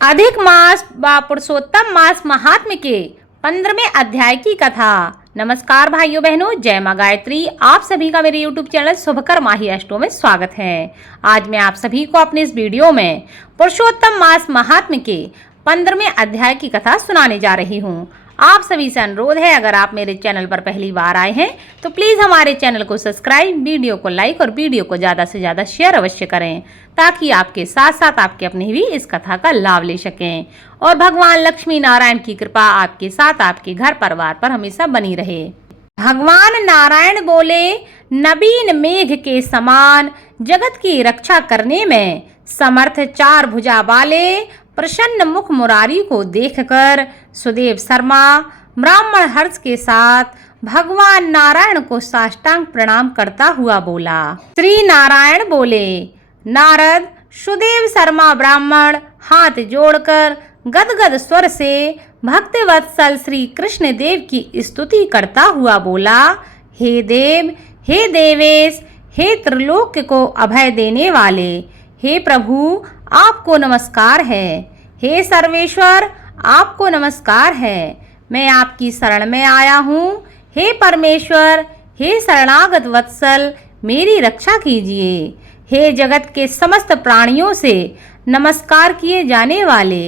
अधिक मास व पुरुषोत्तम मास महात्म्य के 15वें अध्याय की कथा। नमस्कार भाइयों बहनों, जय मां गायत्री। आप सभी का मेरे YouTube चैनल शुभकर माही अष्टो में स्वागत है। आज मैं आप सभी को अपने इस वीडियो में पुरुषोत्तम मास महात्म्य के 15वें अध्याय की कथा सुनाने जा रही हूँ। आप सभी से अनुरोध है, अगर आप मेरे चैनल पर पहली बार आए हैं तो प्लीज़ हमारे चैनल को सब्सक्राइब, वीडियो को लाइक और वीडियो को ज़्यादा से ज़्यादा शेयर अवश्य करें, ताकि आपके साथ साथ आपके अपने भी इस कथा का लाभ ले सकें और भगवान लक्ष्मी नारायण की कृपा आपके साथ आपके घर परिवार पर हमेशा बनी रहे। भगवान नारायण बोले, नवीन मेघ के समान जगत की रक्षा करने में समर्थ चार भुजा वाले प्रसन्न मुख मुरारी को देखकर सुदेव शर्मा ब्राह्मण हर्ष के साथ भगवान नारायण को साष्टांग प्रणाम करता हुआ बोला। श्री नारायण बोले, नारद सुदेव शर्मा ब्राह्मण हाथ जोड़कर गदगद स्वर से भक्त वत्सल श्री कृष्ण देव की स्तुति करता हुआ बोला, हे देव, हे देवेश, हे त्रिलोक को अभय देने वाले, हे प्रभु आपको नमस्कार है। हे सर्वेश्वर आपको नमस्कार है। मैं आपकी शरण में आया हूँ। हे परमेश्वर, हे शरणागत वत्सल, मेरी रक्षा कीजिए। हे जगत के समस्त प्राणियों से नमस्कार किए जाने वाले,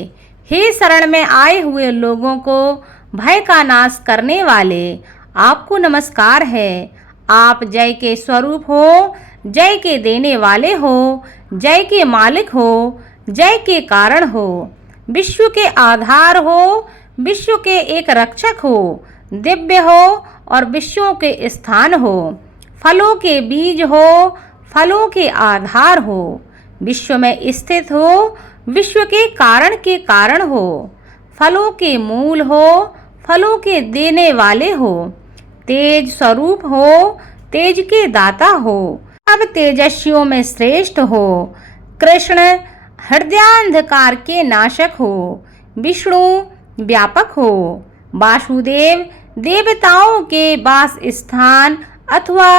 हे शरण में आए हुए लोगों को भय का नाश करने वाले, आपको नमस्कार है। आप जय के स्वरूप हो, जय के देने वाले हो, जय के मालिक हो, जय के कारण हो, विश्व के आधार हो, विश्व के एक रक्षक हो, दिव्य हो और विश्वों के स्थान हो, फलों के बीज हो, फलों के आधार हो, विश्व में स्थित हो, विश्व के कारण हो, फलों के मूल हो, फलों के देने वाले हो, तेज स्वरूप हो, तेज के दाता हो, अब तेजस्वियों में श्रेष्ठ हो, कृष्ण हृदयांधकार के नाशक हो, विष्णु व्यापक हो, वासुदेव देवताओं के वास स्थान अथवा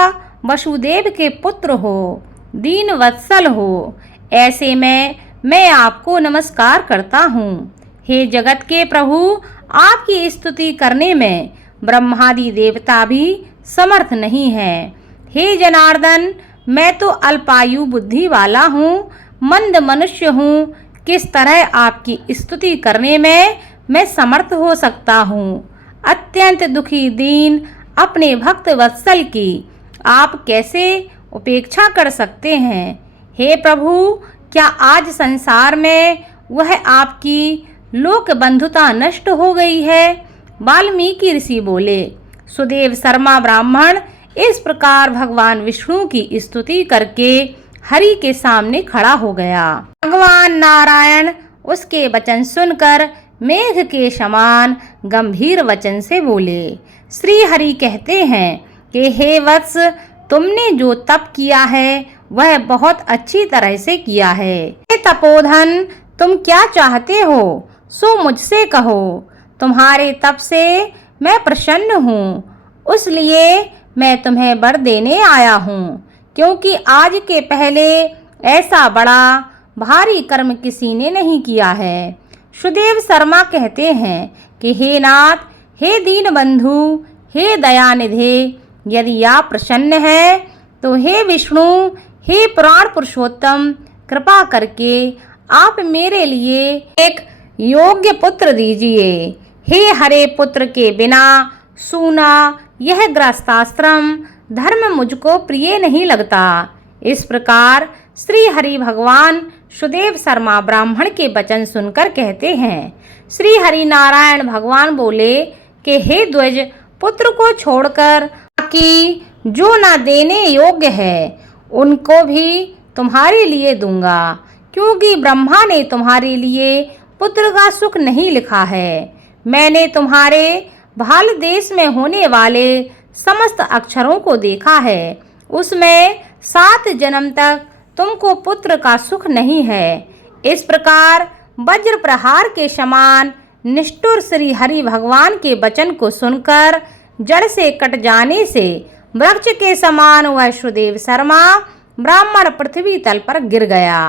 वसुदेव के पुत्र हो, दीन वत्सल हो, ऐसे में मैं आपको नमस्कार करता हूँ। हे जगत के प्रभु, आपकी स्तुति करने में ब्रह्मादि देवता भी समर्थ नहीं है। हे जनार्दन, मैं तो अल्पायु बुद्धि वाला हूँ, मंद मनुष्य हूँ, किस तरह आपकी स्तुति करने में मैं समर्थ हो सकता हूँ। अत्यंत दुखी दीन अपने भक्त वत्सल की आप कैसे उपेक्षा कर सकते हैं। हे प्रभु, क्या आज संसार में वह आपकी लोक बंधुता नष्ट हो गई है। वाल्मीकि ऋषि बोले, सुदेव शर्मा ब्राह्मण इस प्रकार भगवान विष्णु की स्तुति करके हरि के सामने खड़ा हो गया। भगवान नारायण उसके वचन सुनकर मेघ के समान गंभीर वचन से बोले। श्री हरि कहते हैं कि हे वत्स, तुमने जो तप किया है वह बहुत अच्छी तरह से किया है। हे तपोधन, तुम क्या चाहते हो सो मुझसे कहो। तुम्हारे तप से मैं प्रसन्न हूँ, इसलिए मैं तुम्हें वर देने आया हूँ, क्योंकि आज के पहले ऐसा बड़ा भारी कर्म किसी ने नहीं किया है। सुदेव शर्मा कहते हैं कि हे नाथ, हे दीन बंधु, हे दयानिधे, यदि आप प्रसन्न हैं तो हे विष्णु, हे पुराण पुरुषोत्तम, कृपा करके आप मेरे लिए एक योग्य पुत्र दीजिए। हे हरे पुत्र के बिना सूना यह गृहस्थाश्रम धर्म मुझको प्रिय नहीं लगता। इस प्रकार श्री हरि भगवान सुदेव शर्मा ब्राह्मण के वचन सुनकर कहते हैं। श्री हरि नारायण भगवान बोले कि हे द्विज, पुत्र को छोड़कर बाकी जो न देने योग्य है उनको भी तुम्हारे लिए दूंगा, क्योंकि ब्रह्मा ने तुम्हारे लिए पुत्र का सुख नहीं लिखा है। मैंने तुम्हारे भाल देश में होने वाले समस्त अक्षरों को देखा है, उसमें 7 जन्म तक तुमको पुत्र का सुख नहीं है। इस प्रकार वज्र प्रहार के समान निष्ठुर श्री हरि भगवान के वचन को सुनकर जड़ से कट जाने से वृक्ष के समान वह सुदेव शर्मा ब्राह्मण पृथ्वी तल पर गिर गया।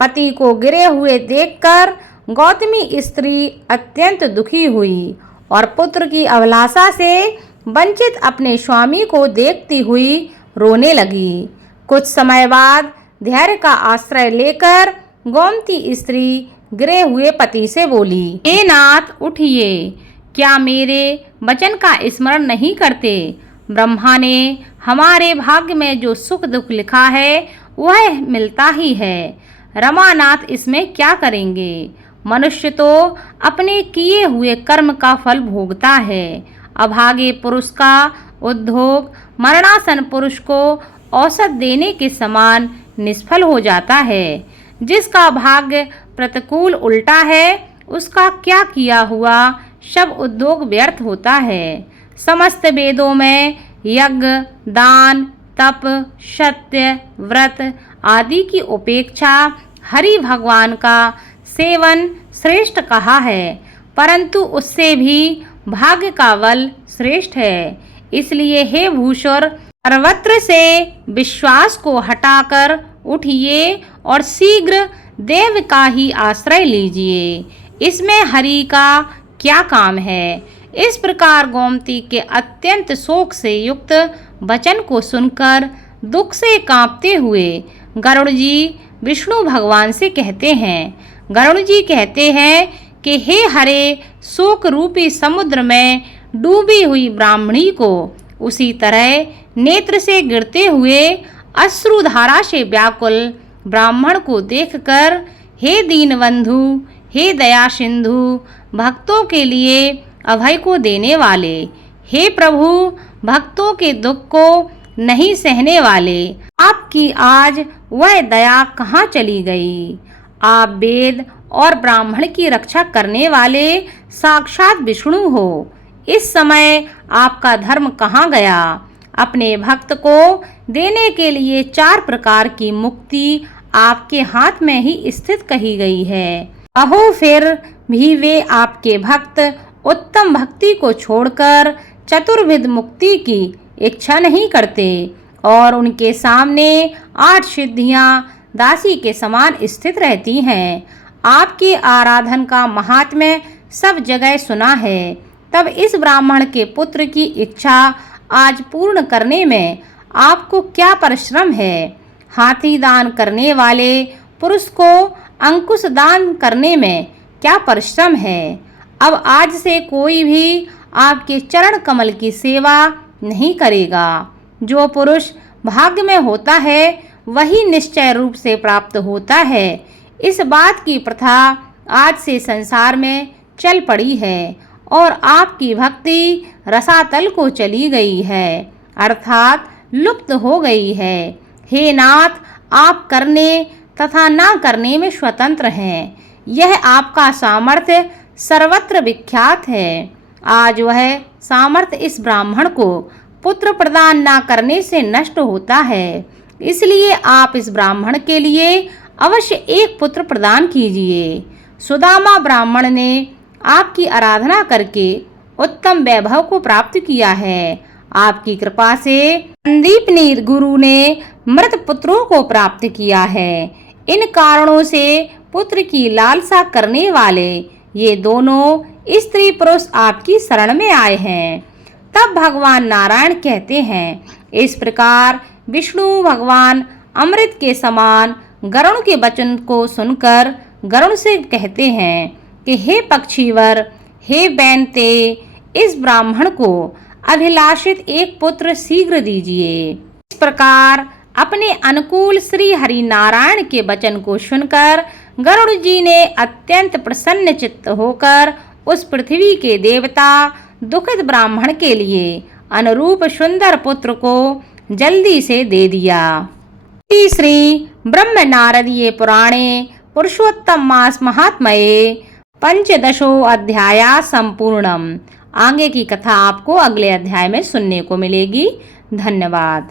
पति को गिरे हुए देखकर गौतमी स्त्री अत्यंत दुखी हुई और पुत्र की अभिलाषा से वंचित अपने स्वामी को देखती हुई रोने लगी। कुछ समय बाद धैर्य का आश्रय लेकर गोमती स्त्री गिरे हुए पति से बोली, हे नाथ उठिए, क्या मेरे वचन का स्मरण नहीं करते? ब्रह्मा ने हमारे भाग्य में जो सुख दुख लिखा है वह मिलता ही है। रमानाथ इसमें क्या करेंगे? मनुष्य तो अपने किए हुए कर्म का फल भोगता है। अभागे पुरुष का उद्योग मरणासन पुरुष को औसत देने के समान निष्फल हो जाता है। जिसका भाग्य प्रतिकूल उल्टा है उसका क्या किया हुआ सब उद्योग व्यर्थ होता है। समस्त वेदों में यज्ञ, दान, तप, सत्य, व्रत आदि की उपेक्षा हरि भगवान का सेवन श्रेष्ठ कहा है, परंतु उससे भी भाग्य का बल श्रेष्ठ है। इसलिए हे भूषुर, सर्वत्र से विश्वास को हटाकर उठिए और शीघ्र देव का ही आश्रय लीजिए। इसमें हरि का क्या काम है? इस प्रकार गोमती के अत्यंत शोक से युक्त वचन को सुनकर दुख से कांपते हुए गरुड़ जी विष्णु भगवान से कहते हैं। गरुड़ जी कहते हैं कि हे हरे, शोक रूपी समुद्र में डूबी हुई ब्राह्मणी को उसी तरह नेत्र से गिरते हुए अश्रुधारा से व्याकुल ब्राह्मण को देखकर, हे दीनबंधु, हे दया सिंधु, भक्तों के लिए अभय को देने वाले, हे प्रभु, भक्तों के दुख को नहीं सहने वाले, आपकी आज वह दया कहाँ चली गई? आप वेद और ब्राह्मण की रक्षा करने वाले साक्षात विष्णु हो। इस समय आपका धर्म कहाँ गया? अपने भक्त को देने के लिए 4 प्रकार की मुक्ति आपके हाथ में ही स्थित कही गई है। अहो फिर भी वे आपके भक्त उत्तम भक्ति को छोड़कर चतुर्विध मुक्ति की इच्छा नहीं करते और उनके सामने 8 सिद्धियां दासी के समान स्थित रहती हैं। आपकी आराधन का महात्म्य सब जगह सुना है। तब इस ब्राह्मण के पुत्र की इच्छा आज पूर्ण करने में आपको क्या परिश्रम है? हाथी दान करने वाले पुरुष को अंकुश दान करने में क्या परिश्रम है? अब आज से कोई भी आपके चरण कमल की सेवा नहीं करेगा। जो पुरुष भाग्य में होता है वही निश्चय रूप से प्राप्त होता है। इस बात की प्रथा आज से संसार में चल पड़ी है और आपकी भक्ति रसातल को चली गई है, अर्थात लुप्त हो गई है। हे नाथ, आप करने तथा ना करने में स्वतंत्र हैं। यह आपका सामर्थ्य सर्वत्र विख्यात है। आज वह सामर्थ्य इस ब्राह्मण को पुत्र प्रदान ना करने से नष्ट होता है। इसलिए आप इस ब्राह्मण के लिए अवश्य एक पुत्र प्रदान कीजिए। सुदामा ब्राह्मण ने आपकी आराधना करके उत्तम वैभव को प्राप्त किया है। आपकी कृपा से संदीपनी गुरु ने मृत पुत्रों को प्राप्त किया है। इन कारणों से पुत्र की लालसा करने वाले ये दोनों स्त्री पुरुष आपकी शरण में आए हैं। तब भगवान नारायण कहते हैं, इस प्रकार विष्णु भगवान अमृत के समान गरुड़ के वचन को सुनकर गरुड़ से कहते हैं कि हे पक्षीवर, हे बैनते, इस ब्राह्मण को अभिलाषित एक पुत्र शीघ्र दीजिए। इस प्रकार अपने अनुकूल श्री हरि नारायण के वचन को सुनकर गरुड़ जी ने अत्यंत प्रसन्न चित्त होकर उस पृथ्वी के देवता दुखित ब्राह्मण के लिए अनुरूप सुंदर पुत्र को जल्दी से दे दिया। श्री ब्रह्म नारदीय पुराणे पुरुषोत्तम मास महात्मये 15 अध्याय संपूर्णम। आगे की कथा आपको अगले अध्याय में सुनने को मिलेगी। धन्यवाद।